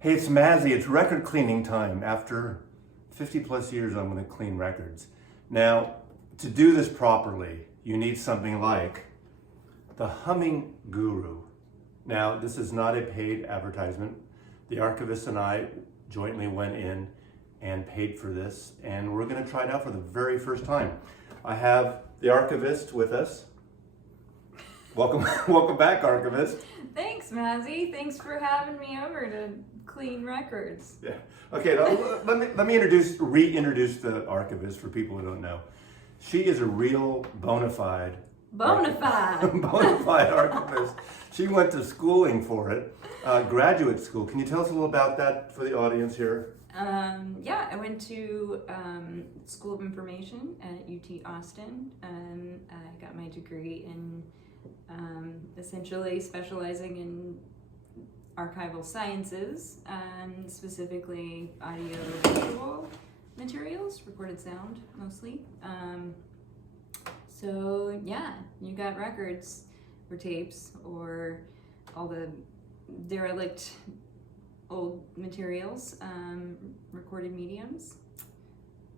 Hey, it's Mazzy. It's record cleaning time. After 50 plus years, I'm going to clean records. Now, to do this properly, you need something like the HumminGuru. Now, this is not a paid advertisement. The Archivist and I jointly went in and paid for this, and we're going to try it out for the very first time. I have the Archivist with us. Welcome, welcome back, Archivist. Thanks, Mazzy. Thanks for having me over to clean records. Yeah. Okay. Now, let me reintroduce the Archivist for people who don't know. She is a real bona fide archivist. She went to schooling for it, graduate school. Can you tell us a little about that for the audience here? Yeah, I went to School of Information at UT Austin, and I got my degree in essentially specializing in archival sciences, and specifically audio-visual materials, recorded sound mostly. So yeah, you got records or tapes or all the derelict old materials, recorded mediums.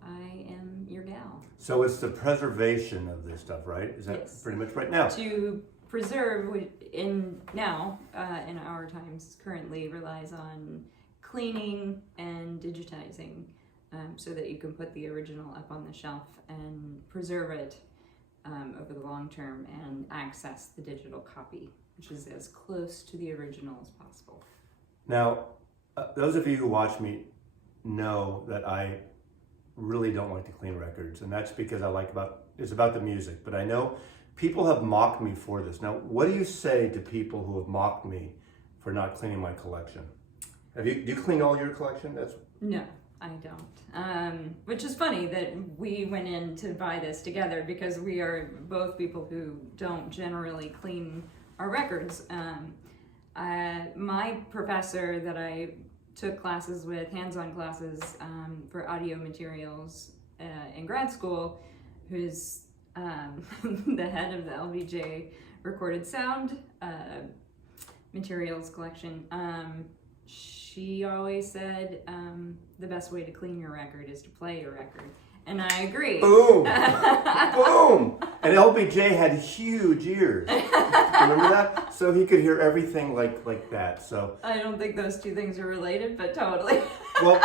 I am your gal. So it's the preservation of this stuff, right? Is that Yes. pretty much right now? To preserve in our times currently relies on cleaning and digitizing, so that you can put the original up on the shelf and preserve it over the long term and access the digital copy, which is as close to the original as possible. Now, those of you who watch me know that I really don't like to clean records, and that's because it's about the music. But I know people have mocked me for this. Now, what do you say to people who have mocked me for not cleaning my collection? Do you clean all your collection? No, I don't. Which is funny that we went in to buy this together, because we are both people who don't generally clean our records. My professor that I took classes with, hands-on classes for audio materials in grad school, who's the head of the LVJ recorded sound materials collection, she always said the best way to clean your record is to play your record. And I agree. Boom! Boom! And LBJ had huge ears. Remember that? So he could hear everything like that. So I don't think those two things are related, but totally. Well,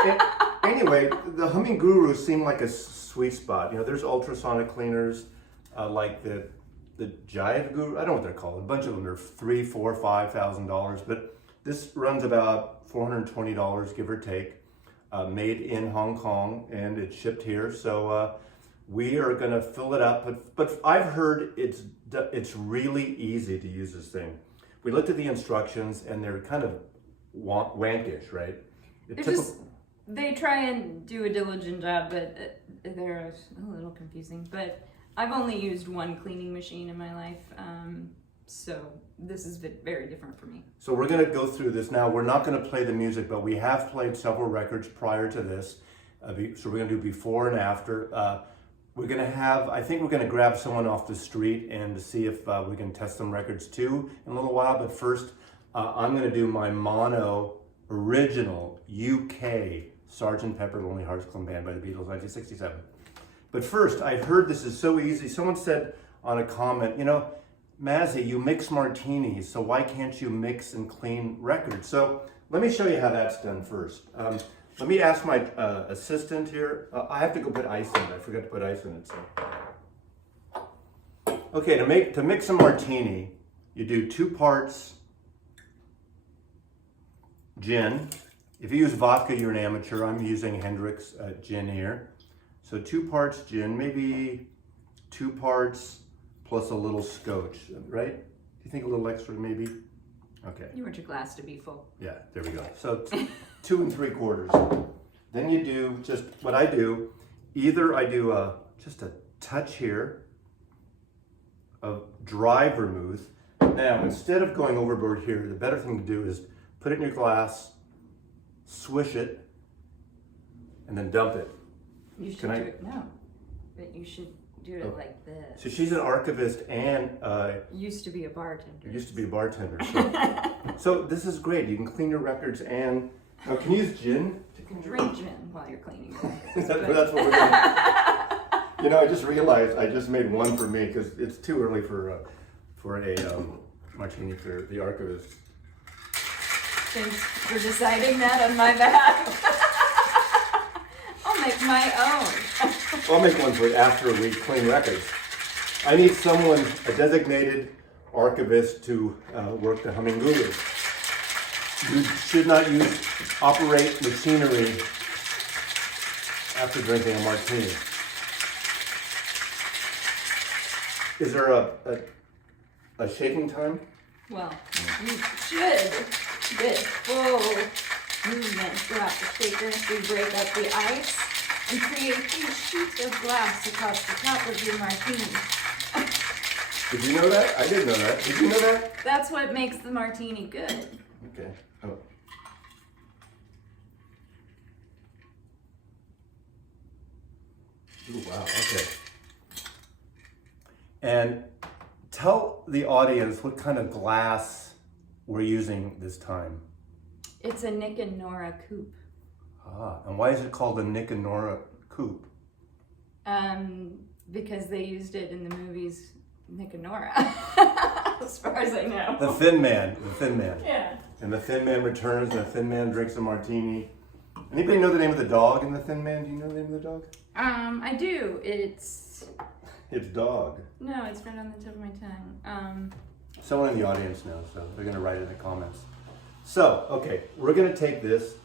anyway, the HumminGuru seemed like a sweet spot. You know, there's ultrasonic cleaners like the Jive Guru. I don't know what they're called. A bunch of them are $3,000, $4,000, $5,000, but this runs about $420, give or take. Made in Hong Kong, and it's shipped here. So we are going to fill it up. But I've heard it's really easy to use this thing. We looked at the instructions, and they're kind of wankish, right? They try and do a diligent job, but they're a little confusing. But I've only used one cleaning machine in my life, so this is very different for me. So we're going to go through this now. We're not going to play the music, but we have played several records prior to this. So we're going to do before and after. I think we're going to grab someone off the street and to see if we can test some records too in a little while. But first, I'm going to do my mono original UK Sgt. Pepper Lonely Hearts Club Band by the Beatles, 1967. But first, I've heard this is so easy. Someone said on a comment, you know, Mazzy, you mix martinis, so why can't you mix and clean records? So let me show you how that's done first. Let me ask my assistant here. I have to go put ice in it. I forgot to put ice in it. So. Okay, to mix a martini, you do 2 parts gin. If you use vodka, you're an amateur. I'm using Hendrick's gin here. So 2 parts gin, maybe 2 parts plus a little scotch, right? Do you think a little extra maybe? Okay. You want your glass to be full. Yeah, there we go. So 2 3/4. Then you do just what I do. Either I do just a touch here of dry vermouth. Now, instead of going overboard here, the better thing to do is put it in your glass, swish it, and then dump it. You should do it. No, but you should do it like this. So she's an archivist and used to be a bartender. Used to be a bartender. So, so this is great. You can clean your records and Now, can you use gin? You can drink gin while you're cleaning the records. That's what we're doing. You know, I just realized I just made one for me because it's too early for a martini for the Archivist. Thanks for deciding that on my behalf. I'll make my own. I'll make one for after we clean records. I need someone, a designated archivist, to work the HumminGuru. You should not operate machinery after drinking a martini. Is there a shaking time? Well, you should get full movement throughout the shaker to break up the ice and create these sheets of glass across the top of your martini. Did you know that? I didn't know that. Did you know that? That's what makes the martini good. Okay. Oh. Ooh, wow. Okay. And tell the audience what kind of glass we're using this time. It's a Nick and Nora coupe. Ah, and why is it called a Nick and Nora coupe? Because they used it in the movies Nick and Nora, as far as I know. The Thin Man. Yeah. And the Thin Man returns, and the Thin Man drinks a martini. Anybody know the name of the dog in the Thin Man? Do you know the name of the dog? I do. It's Dog. No, it's right on the tip of my tongue. Someone in the audience knows, so they're going to write it in the comments. So, okay, we're going to take this.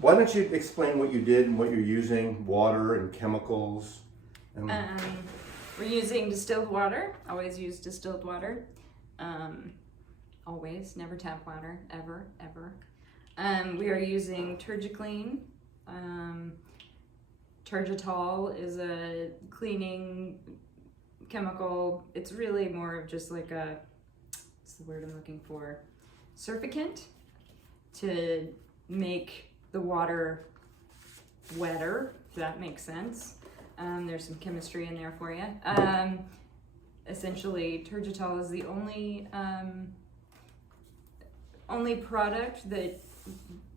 Why don't you explain what you did and what you're using, water and chemicals? And We're using distilled water. Always use distilled water. Always, never tap water, ever. We are using Turgiclean. Turgitol is a cleaning chemical. It's really more of just like what's the word I'm looking for? Surfactant to make the water wetter, if that makes sense. There's some chemistry in there for you. Essentially, Turgitol is the only product that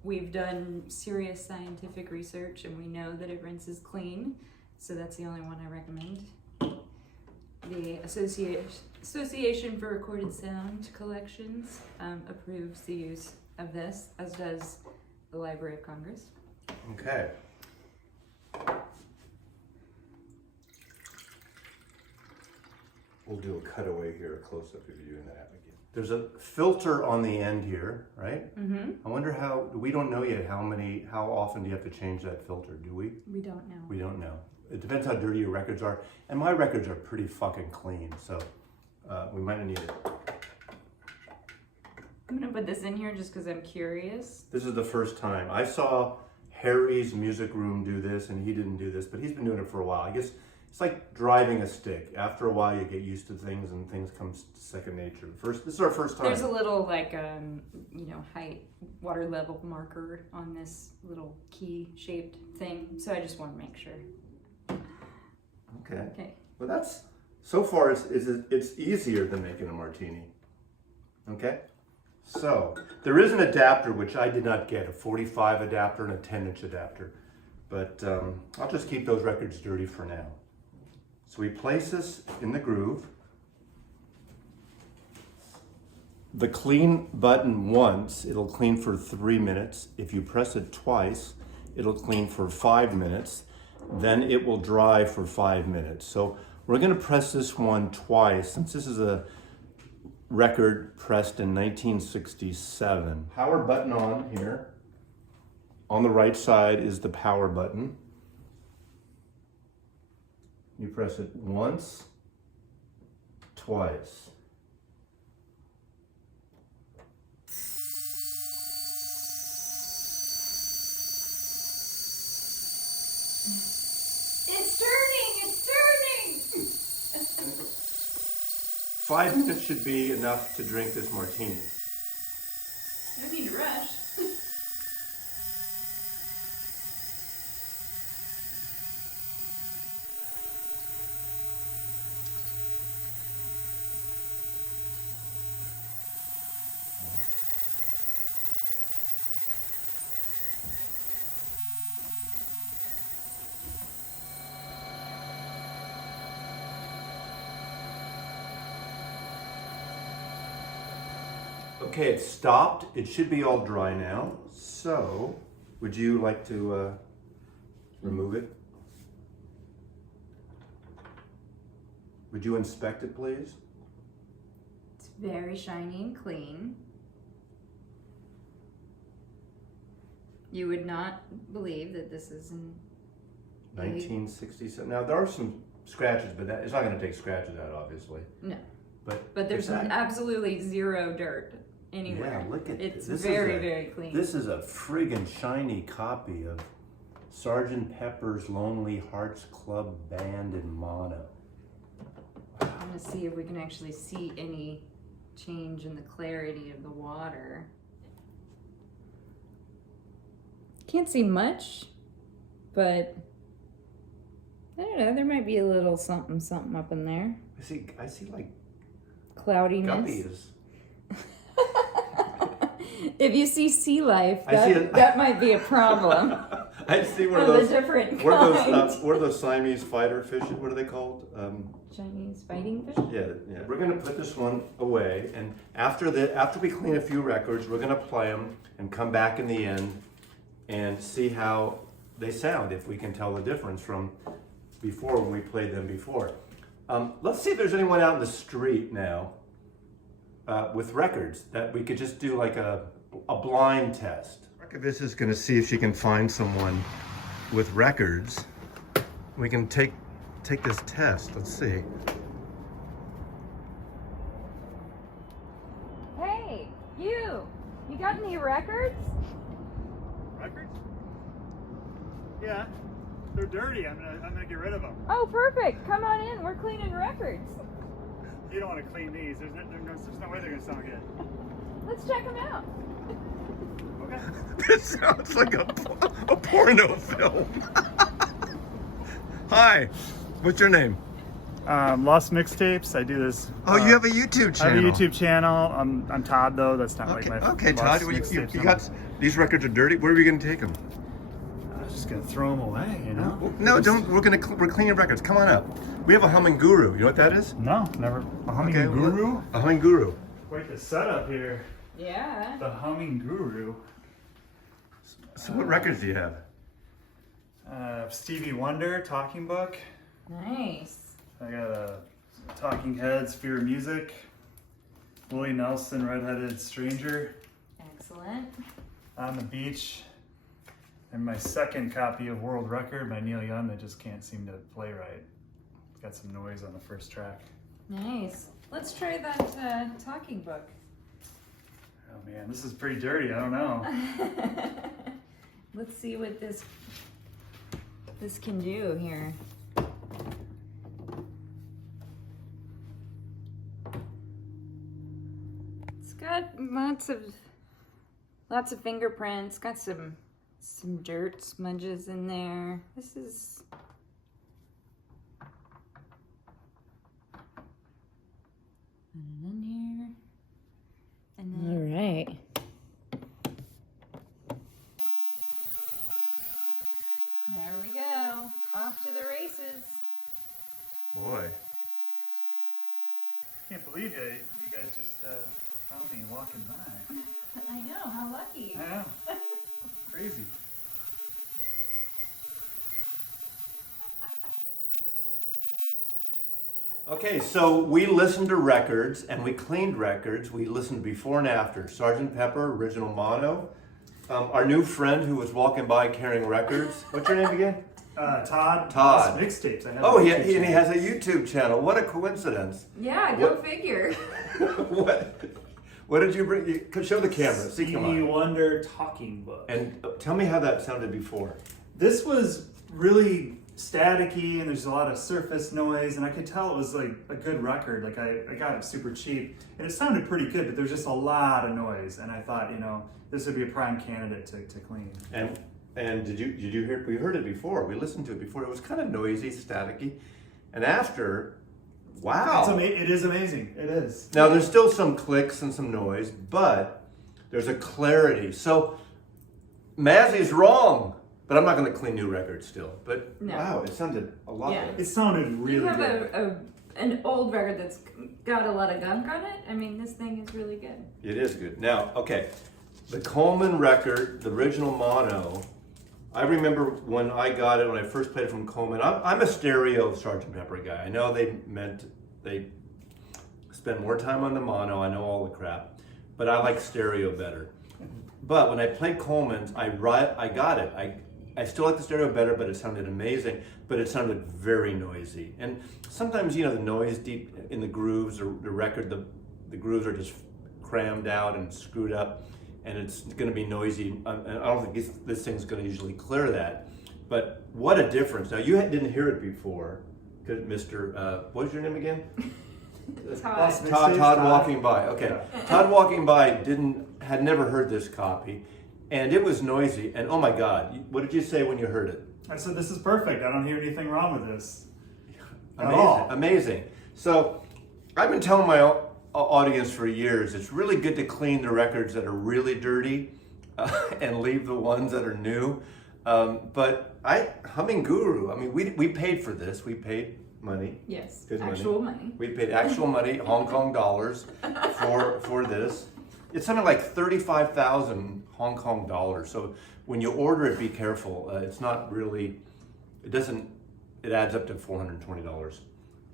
we've done serious scientific research and we know that it rinses clean. So that's the only one I recommend. The Association for Recorded Sound Collections approves the use of this, as does the Library of Congress. okay. We'll do a cutaway here, a close-up of you doing that again. There's a filter on the end here, right? Mm-hmm. I wonder we don't know yet how often do you have to change that filter, do we? We don't know. We don't know. It depends how dirty your records are. And my records are pretty fucking clean, so we might not need it. I'm gonna put this in here just because I'm curious. This is the first time. I saw Harry's Music Room do this, and he didn't do this, but he's been doing it for a while. I guess it's like driving a stick. After a while, you get used to things, and things come to second nature. This is our first time. There's a little height water level marker on this little key shaped thing, so I just want to make sure. Okay. Well, that's so far. It's easier than making a martini. Okay. So there is an adapter which I did not get, a 45 adapter and a 10-inch adapter, but I'll just keep those records dirty for now. So we place this in the groove. The clean button once, it'll clean for 3 minutes. If you press it twice, it'll clean for 5 minutes. Then it will dry for 5 minutes. So we're gonna press this one twice, since this is a record pressed in 1967. Power button on here. On the right side is the power button. You press it once, twice. It's turning! 5 minutes should be enough to drink this martini. No need to rush. Okay, it's stopped. It should be all dry now. So, would you like to remove it? Would you inspect it, please? It's very shiny and clean. You would not believe that this is an 1967. Now, there are some scratches, but it's not going to take scratches out, obviously. No. But there's absolutely zero dirt anywhere. Yeah, look at it's this. very clean. This is a friggin' shiny copy of Sgt. Pepper's Lonely Hearts Club Band in mono. I'm gonna see if we can actually see any change in the clarity of the water. Can't see much, but I don't know, there might be a little something up in there. I see like Cloudiness. guppies. If you see sea life, that might be a problem. I see one of of those. The different what kinds. are those Siamese fighter fish? What are they called? Chinese fighting fish? Yeah. We're gonna put this one away, and after we clean a few records, we're gonna play them and come back in the end and see how they sound, if we can tell the difference from before when we played them before. Let's see if there's anyone out in the street now with records that we could just do like a blind test. Archivist is going to see if she can find someone with records. We can take this test. Let's see. Hey, you got any records? Records? Yeah, they're dirty. I'm gonna get rid of them. Oh, perfect. Come on in. We're cleaning records. You don't want to clean these. There's no way they're gonna sound good. Let's check them out. Okay. This sounds like a porno film. Hi, what's your name? Lost Mixtapes. I do this. Oh, you have a YouTube channel. I have a YouTube channel. I'm Todd though. That's not like my. Okay, Todd. Lost You Mixtapes got these records are dirty. Where are we going to take them? I'm just gonna throw them away. You know. No, don't. We're cleaning records. Come on up. We have a HumminGuru. You know what that is? No, never. A HumminGuru. A HumminGuru. Quite the setup here. Yeah. The HumminGuru. So what records do you have? Stevie Wonder, Talking Book. Nice. I got Talking Heads, Fear of Music. Willie Nelson, Redheaded Stranger. Excellent. On the Beach. And my second copy of World Record by Neil Young that just can't seem to play right. It's got some noise on the first track. Nice. Let's try that talking book. Oh man, this is pretty dirty. I don't know. Let's see what this can do here. It's got lots of fingerprints. Got some dirt smudges in there. This is in here. And then all right. There we go. Off to the races. Boy. Can't believe you guys just found me walking by. I know, how lucky. I know. Crazy. Okay, so we listened to records and we cleaned records. We listened before and after. Sgt. Pepper, original mono. Our new friend who was walking by carrying records. What's your name again? Todd. Todd. Mixtapes. I have Oh, a he YouTube channel. has a YouTube channel. What a coincidence. Yeah, go figure. What did you bring? Show the camera. See, come Stevie on. Wonder Talking Book. And tell me how that sounded before. This was really staticky and there's a lot of surface noise and I could tell it was like a good record. Like I got it super cheap and it sounded pretty good, but there's just a lot of noise and I thought, this would be a prime candidate to clean. And did you hear? We heard it before. We listened to it before. It was kind of noisy, staticky, and after, wow! It is amazing. It is. Now there's still some clicks and some noise, but there's a clarity. So Mazzy's wrong, but I'm not going to clean new records still. But No. wow, it sounded a lot. Yeah. better. It sounded really You have good. a an old record that's got a lot of gunk on it, I mean, this thing is really good. It is good. Now, okay, the Coleman record, the original mono, I remember when I got it, when I first played it from Coleman, I'm a stereo Sgt. Pepper guy. I know they spend more time on the mono, I know all the crap, but I like stereo better. But when I played Coleman's, I got it. I still like the stereo better, but it sounded amazing, but it sounded very noisy. And sometimes, the noise deep in the grooves, or the record, the grooves are just crammed out and screwed up, and it's going to be noisy. And I don't think this thing's going to usually clear that. But what a difference. Now, you didn't hear it before, because Mr. What's your name again? Todd Walking By. Okay. Yeah. Todd Walking By had never heard this copy, and it was noisy. And oh my God, what did you say when you heard it? I said, this is perfect. I don't hear anything wrong with this. Amazing. So I've been telling my audience for years, it's really good to clean the records that are really dirty and leave the ones that are new. But HumminGuru, I mean, we paid for this. We paid money. Yes, good actual money. We paid actual money, Hong Kong dollars, for this. It's something like 35,000 Hong Kong dollars. So when you order it, be careful. It's not really, it adds up to $420.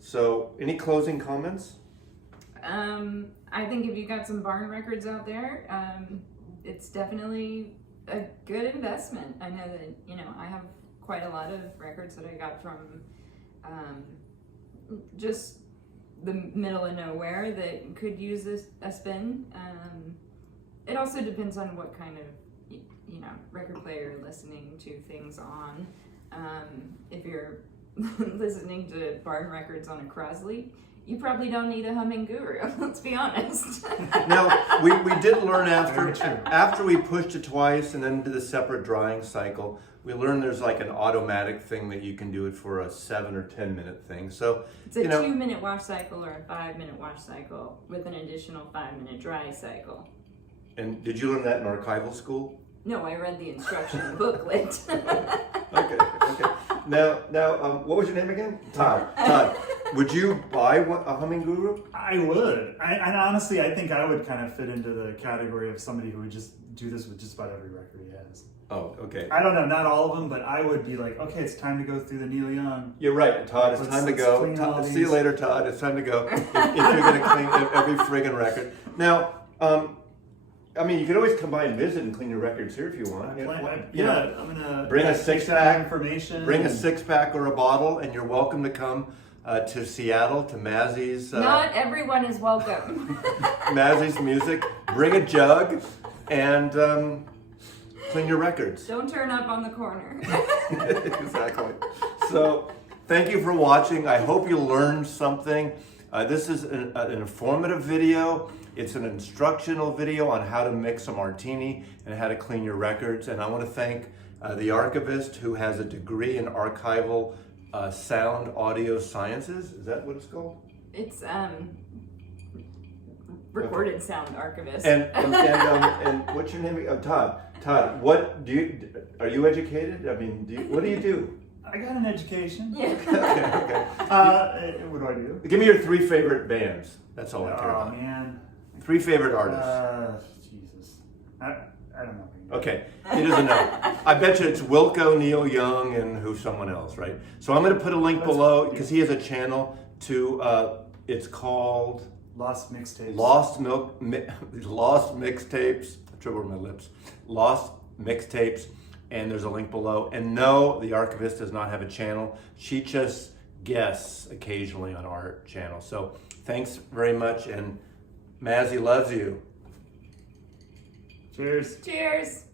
So any closing comments? I think if you got some barn records out there, it's definitely a good investment. I know that, I have quite a lot of records that I got from just the middle of nowhere that could use a spin. It also depends on what kind of record player you're listening to things on. If you're listening to barn records on a Crosley, you probably don't need a HumminGuru. Let's be honest. Now we did learn after we pushed it twice and then did a separate drying cycle. We learned there's like an automatic thing that you can do it for a 7 or 10 minute thing. So it's a 2-minute wash cycle or a 5-minute wash cycle with an additional 5-minute dry cycle. And did you learn that in archival school? No, I read the instruction booklet. Okay. Now, what was your name again? Todd. Would you buy a HumminGuru? I would. And honestly, I think I would kind of fit into the category of somebody who would just do this with just about every record he has. Oh, okay. I don't know, not all of them, but I would be like, okay, it's time to go through the Neil Young. You're right, Todd. It's time to go. See you later, Todd. It's time to go. if you're going to clean every friggin' record. Now, I mean, you can always come by and visit and clean your records here if you want. I'm gonna bring a 6-pack. Information. Bring a 6-pack or a bottle, and you're welcome to come to Seattle to Mazzy's. Not everyone is welcome. Mazzy's Music. Bring a jug and clean your records. Don't turn up on the corner. Exactly. So, thank you for watching. I hope you learned something. This is an informative video. It's an instructional video on how to mix a martini and how to clean your records. And I want to thank the Archivist, who has a degree in archival sound audio sciences. Is that what it's called? It's recorded sound archivist. And what's your name? Todd. Todd, are you educated? I mean, what do you do? I got an education. Yeah. Okay. What do I do? Give me your 3 favorite bands. That's all I care about. Oh man. 3 favorite artists. Jesus. I don't know. Okay, he doesn't know. I bet you it's Wilco, Neil Young, and someone else, right? So I'm going to put a link below because he has a channel to. It's called Lost Mixtapes. Lost Mixtapes. I tripled my lips. Lost Mixtapes, and there's a link below. And no, the Archivist does not have a channel. She just guests occasionally on our channel. So thanks very much, and Mazzy loves you. Cheers. Cheers.